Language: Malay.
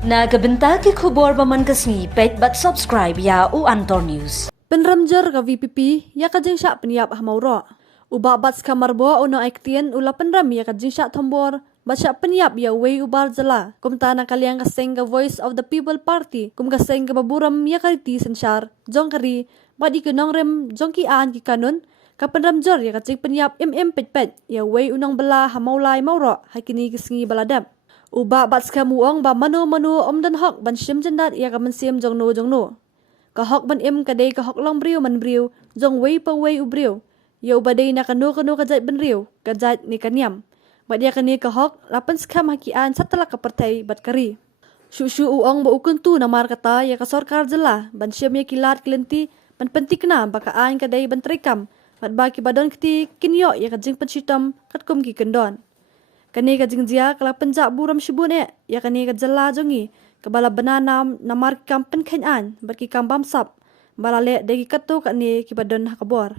Nagabenta ki khubor baman kasni pet bat subscribe ya u Antor News. Penramjar ka VPP ya ka jingsha peniap hamauro. Uba bats kamarbo uno aktien ula penram ya ka jingsha thombor baca peniap ya wei ubar jala. Kumta na kaliang kaseng ka Voice of the People Party kum kaseng ka baburam ya kariti sensar jong kari badi kenong rem jong ki an ki kanun ka penramjar ya ka jing peniap pet ya wei unong bela hamaulai mauro hakini kisngi baladap. Uba bats kamuong ba manu om dan hok ban shim jendat ya ka mensim jong no. Ka hok ban im kadai ka hok long briu man briu jong wei pa wei ubriu. Ya ubadai na kanu ka jait ban riu ka jait ni kaniam. Bat ya kani ka hok lapan skam hakian satala ka partai bat kari. Shu uong ba ukun tu namar kata ya ka sorkar jela ban shim ya kilat kelenti ban pentikna bakaan kadai ban trikam bat baki badon kiti kinyo ya ka jing pensitam katkum ki kendon. Kani ka jingjia kala penjak buram shibun ya kani ka jela jongi kebala benanam namar kam penkenyan bat ki kam bamsap balale degi katu kani ki badon hakabor.